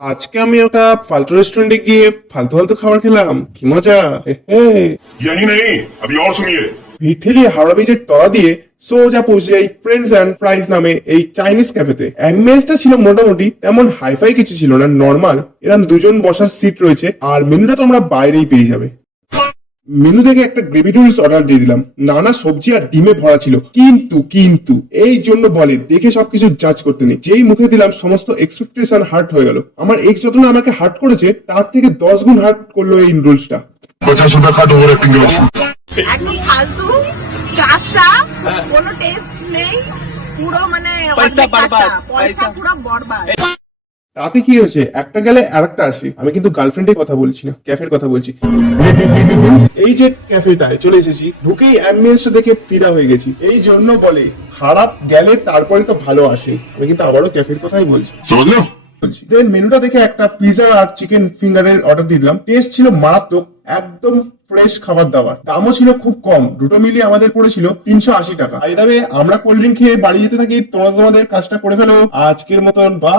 আজকে আমি একটা ফালতু রেস্টুরেন্টে গিয়ে ফালতু ফালতু খাবার খেলাম কি মজা হে হে। यही नहीं अभी और सुनिए ভিড় ঠেলিয়ে হাওড়া ব্রিজের তলা দিয়ে সোজা পৌঁছে যাই ফ্রেন্ডস অ্যান্ড ফ্রাইজ নামে এই চাইনিজ ক্যাফেতে অ্যাম্বিয়েন্সটা ছিল মোটামুটি তেমন হাইফাই কিছু ছিল না নর্মাল এরকম দুজন বসার সিট রয়েছে আর মেনুটা তোমরা বাইরেই পেয়ে যাবে মেনু থেকে একটা গ্রেভি নুডলস অর্ডার দিয়ে দিলাম। নানা সবজি আর ডিমে ভরা ছিল। কিন্তু কিন্তু এই জন্য বলে দেখে সবকিছু জাজ করতে নেই। যেই মুখে দিলাম সমস্ত এক্সপেকটেশন হার্ট হয়ে গেল। আমার এক্স যত আমাকে হার্ট করেছে তার থেকে দশ গুণ হার্ট করল এই নুডলসটা একদম পুরো মানে পয়সা। পুরো বরবাদ। তাতে কি হয়েছে? একটা গেলে আর একটা আসে। আমি কিন্তু গার্লফ্রেন্ডের কথা বলছি না ক্যাফের কথা বলছি। এই যে ক্যাফেটায় চলে এসেছি, ঢুকেই অ্যাম্বিয়েন্স দেখে ফিদা হয়ে গেছি। এই জন্য বলে, খারাপ গেলে তারপরে তো ভালো আসে। আমি কিন্তু আবারও ক্যাফের কথাই বলছি। বলছি দেন মেনুটা দেখে একটা পিজা আর চিকেন ফিঙ্গারের অর্ডার দিলাম। টেস্ট ছিল মারাত্মক, একদম ফ্রেশ খাবার দাবার। দামও ছিল খুব কম, দুটো মিলিয়ে আমাদের পড়েছিল তিনশো আশি টাকা। এই দামে আমরা কোল্ড ড্রিঙ্ক খেয়ে বাড়ি যেতে থাকি, তোমরা তোমাদের কাজটা করে ফেলো। আজকের মতন বা